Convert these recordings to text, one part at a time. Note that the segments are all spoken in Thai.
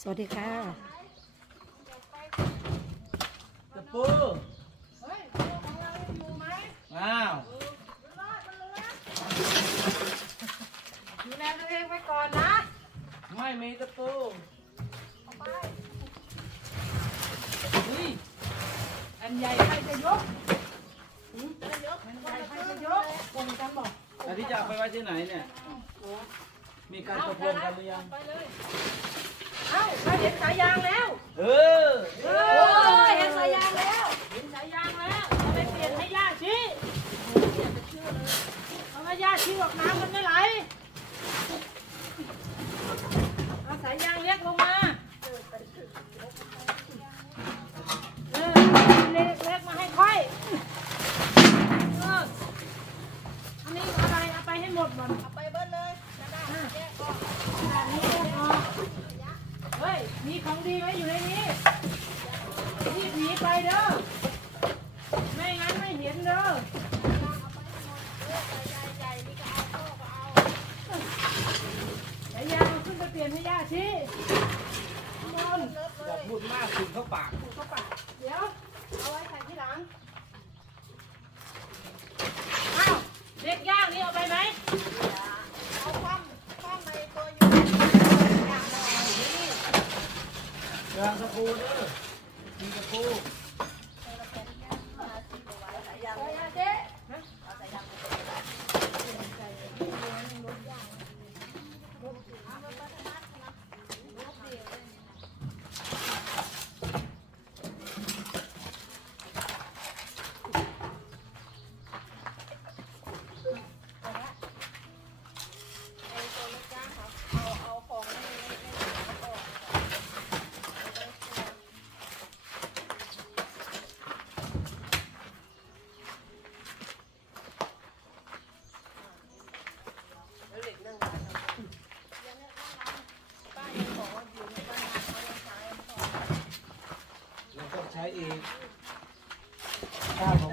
สวัสดีค่ะตะปูอ้าวดูแลตัวเองไว้ก่อนนะ ไม่มีตะปูเฮ้ยอันใหญ่ใครจะยกอันใหญ่ใครจะยกคงกันบอกอันที่จะเอาไปไว้ที่ไหนเนี่ย มีการตกลงกันหรือยังเอ้าเรา เห็บสายยางแล้ว เออ ของดีไว้อยู่ในนี้รีบหนีไปเด้อ ไม่งั้นไม่เห็นเด้อสายยางขึ้นไปเปลี่ยนให้ย่าชี้นอนอย่าพูดมากถึงเข้าปาก เข้าปากเดี๋ยว เอาไว้ใส่ที่หลัง อ้าว เด็กย่างนี่เอาไปไหม ยางตะ ปูเด้อมีตะปู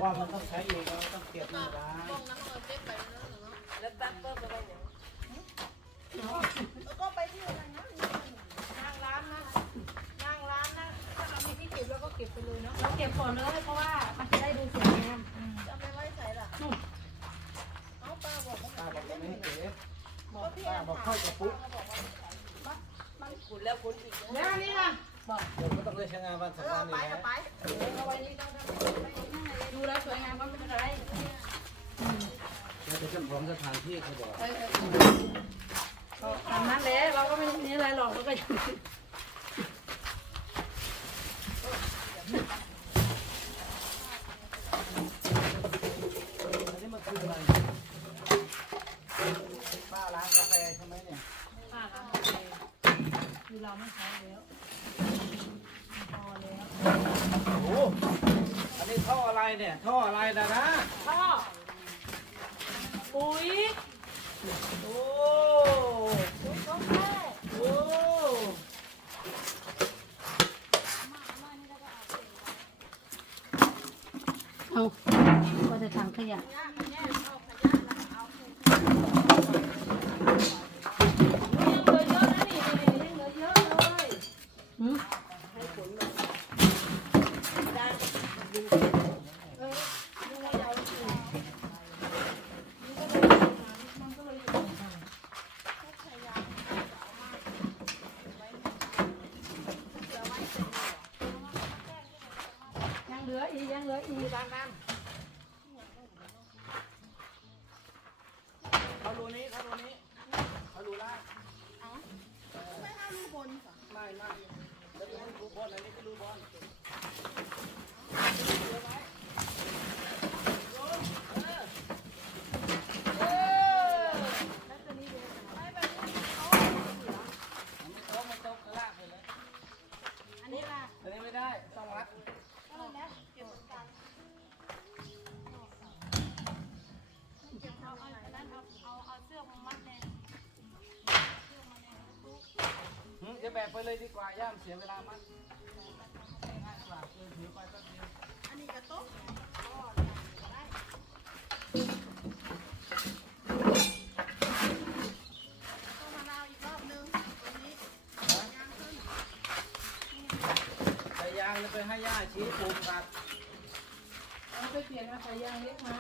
าวต้องใช้เองเราต้องเก็บมันไว้แล้วแป๊บเปิ้ลไปไหนแล้วก็ไปที่อะไรนะนั่งร้านนะนั่งร้านนะถ้าเรามีที่เก็บแล้วก็เก็บไปเลยเนาะเราเก็บก่อนเลยเพราะว่ามันจะได้ดูสวยงาม ป้าบอกว่าไม่ให้เก็บบอกป้าบอกค่อยจะปุ๊บ แล้วอันนี่ล่ะ เดี๋ยวก็ต้องเลยใช้งานวันสำคัญนี่แหละ ดูแล้วสวยงามก็ไม่เป็นไร เราเป็นเจ้าของสถานที่เขาบอตามนั้นแหละเราก็ไม่มีอะไรหรอกเราก็อยู่อันนี้มันคืออะไรป้าร้านกาแฟใช่ไหมเนี่ยป้าล้างกาแฟคือเราไม่ใช้แล้วพอแล้วโอ้โหอันนี้ท่ออะไรเนี่ย ท่ออะไรนะนะ พ่อปุ๋ย โอ้ ปุ๋ยของแม่ โอ้ เอาก็จะถังขยะ ยังเหลื อเยอะนะนี่ยังเหลือเยอะเลยหืมยังเหลืออีกยังเหลืออีกด้านนั้น ไปเลยดีกว่าย่ามเสียเวลามันง่ายกว่าเออถือไปแป๊บเดียวจะไปให้ย่าชี้ปลูกครับเอาไปเปลี่ยนมาใส่ยางเล็กมา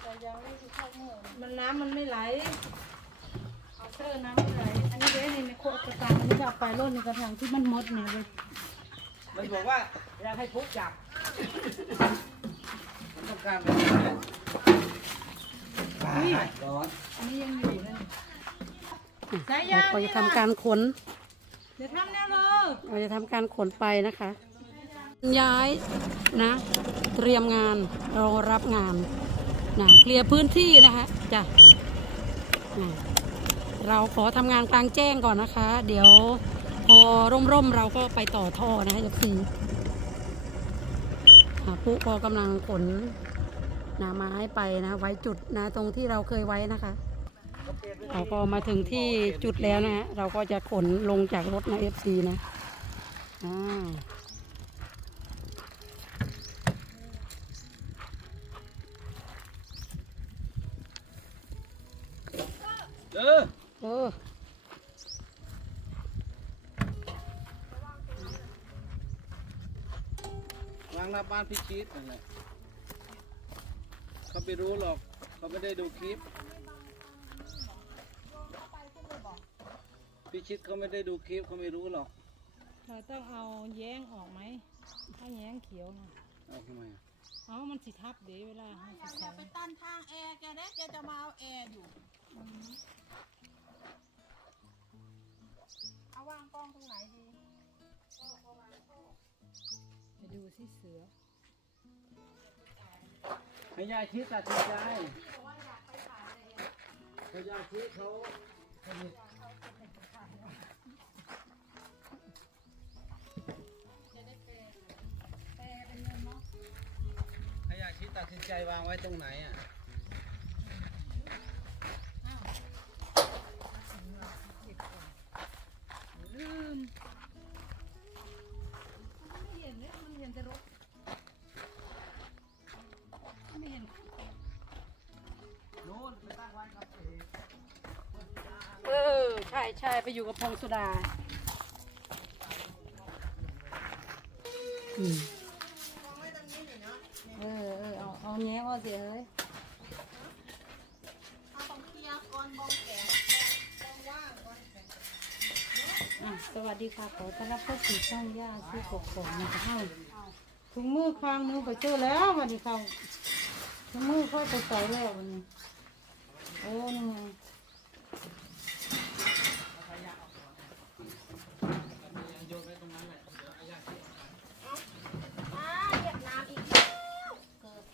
ใส่ยางเล็กที่เข้าเมื่อมันน้ำมันไม่ไหล เอาเตอร์น้ำไม่ไหลอันนี้เด้นี่ในโคกระตังอันนี้จะเอาไปร่นในกระถางที่มันมดเนี่ยเลยมันบอกว่าอยากให้พุกจับมันต้องการแบบนี้ร้อนอันนี้ยังอยู่นั่นสายยางเราจะทำการขนเดี๋ยวทำแนวเลยเราจะทำการขนไปนะคะ ย้ายนะ เตรียมงานรอรับงานนะเคลียร์พื้นที่นะคะจ้ะนะ เราขอทำงานกลางแจ้งก่อนนะคะ เดี๋ยวพอร่มๆเราก็ไปต่อท่อนะคะจะสีปุ๊ก็กำลังขนหนาไม้ไปนะไว้จุดนะตรงที่เราเคยไว้นะคะเราก็มาถึงที่จุดแล้วนะฮะเราก็จะขนลงจากรถนะเอฟซีนะอ่าเออ เออวางหน้าบ้านพี่ชีสนั่นแหละเขาไม่รู้หรอก เขาไม่ได้ดูคลิป พี่ชิดเขาไม่ได้ดูคลิปเขาไม่รู้หรอกเราต้องเอาแย้งออกไหม ถ้าแย้งเขียวนะเอาทำไมอะเอามันสิทับเดี๋ยวเวลาให้สิอใส่ยากไปตั้นทางแอร์แกได้แกจะมาเอาแอร์อยู่เอา วางกล้องตรงไหนดีไปดูสิเสือ ให้ยายชิดตัดสินใจให้ยายชิดเขาให้ยายชิดตัดสินใจวางไว้ตรงไหนอะ ลืมไม่เห็นเลยมันเห็นแต่รถไม่เห็นโน่นไปตั้งไว้ครับเอกเออใช่ใช่ไปอยู่กับพงสุดาอืมเออเออเอาเอาแง้วเอาเสียเลย เอาต้องเคลียร์ก่อนบองแขนบองว่างก่อน อะ สวัสดีค่ะขอต้อนรับเข้าสู่ช่องย่าชื่อกกอกนะคะถุงมือคางมือไปเจอแล้ววันนี้เขาถุงมือค่อยไปใส่แล้ววันนี้โอ้นี่ไง โยนไว้ตรงนั้นแหละเดี๋ยวให้ยายชิด อ่าเหยียบน้ำอีกแล้วเกิด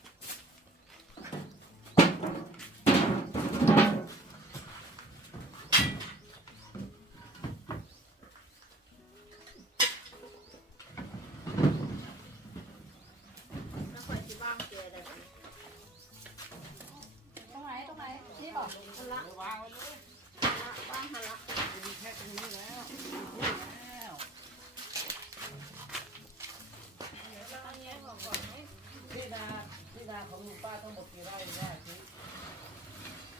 แล้วค่อยสิว่างแกได้ตรงไหนตรงไหนนี่บอกหันละวางไว้เลยละวางหันละมีแค่ตรงนี้แล้วแล้วเอาแย้งออกก่อนไหมที่นาที่นาของลุงป้าทั้งหมดกี่ไร่ได้ชิด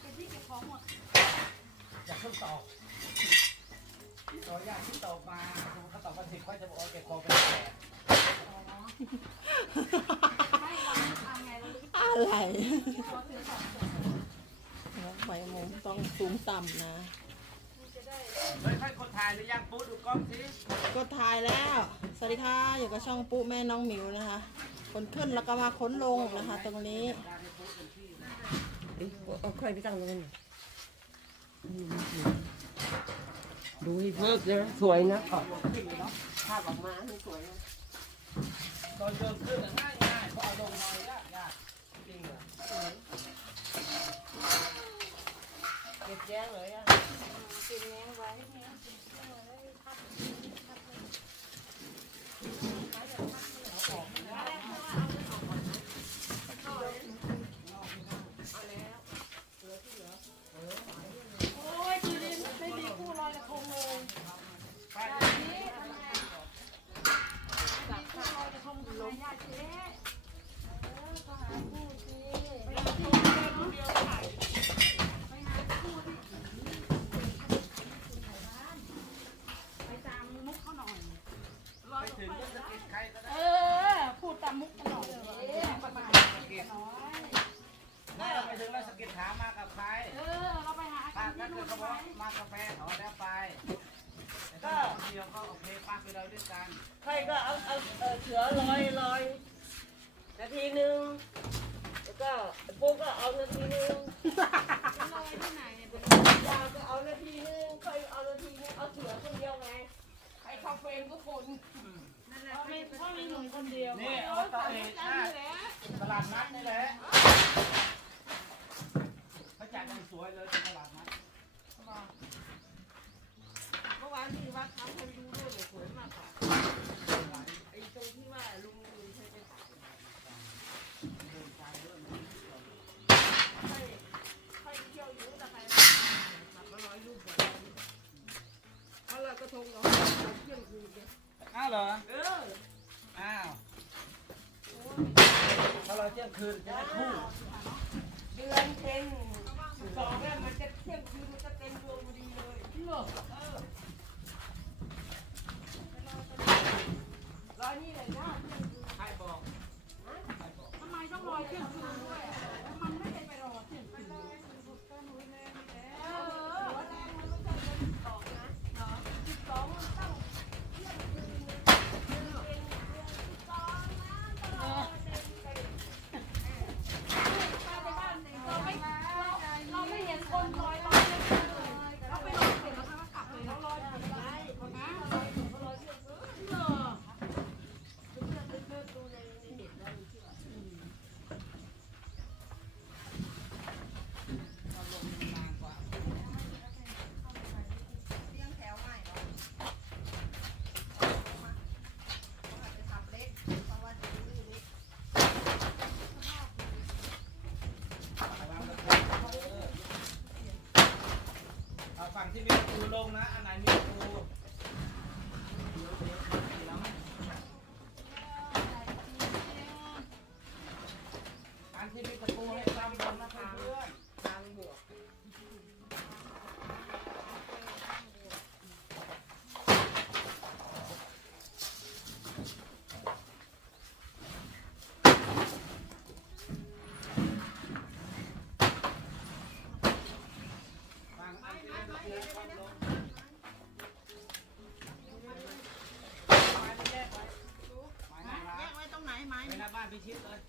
เป็นที่เก็บของหมดอยากเพิ่งตอบขออนุญาตที่ตอบมาสมมติเขาตอบมาสิบเขาจะบอกเก็บของเป็นแปด อะไรใบโมงต้องสูงต่ำนะ เฮ้ยค่อยคนถ่ายหรือยังปุ๊ดูกล้องสิก็ถ่ายแล้ว สวัสดีค่ะ อยู่กับช่องปุ๊แม่น้องหมิวนะคะ คนขึ้นแล้วก็มาค้นลงนะคะ ตรงนี้เอาใครไปตั้งตรงนั้นดูให้เพิ่มเลยสวยนะขอบภาพออกมาให้สวยนะ ตอนโยนขึ้นน่ะง่ายง่ายเพราะเอาลงหน่อยยากยากจริง เก็บแยงเลยอะกินใครก็ไว้เออ เหรอ เออ อ้าวถ้าเราเที่ยงคืนจะได้คู่ เดือนเต็งสองแล้วมันจะเที่ยงคืนมันจะเต็มดวงพอดีเลยเหรอเออรนี่เลย Appreciate that.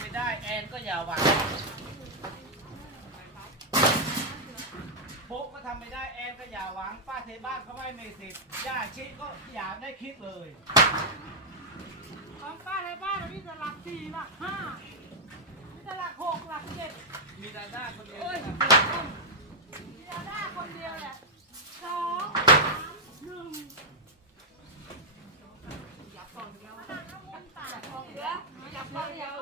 ไม่ได้ แอนก็อย่าหวังปุ๊กก็ทำไม่ได้ แอนก็อย่าหวัง ป้าเทบ้านขาไม่มีสิทธิ์ย่าชิก็อย่าได้คิดเลย ของป้าเทบ้านมีแต่หลักสี่หลักห้ามีแต่หลักหกหลักเจ็ดมีดาด้าคนเดียวโอ้ยมีดาด้าคนเดียวแหละสองหนึ่งอย่าปล่อยเดียวอย่าปล่อยเดียว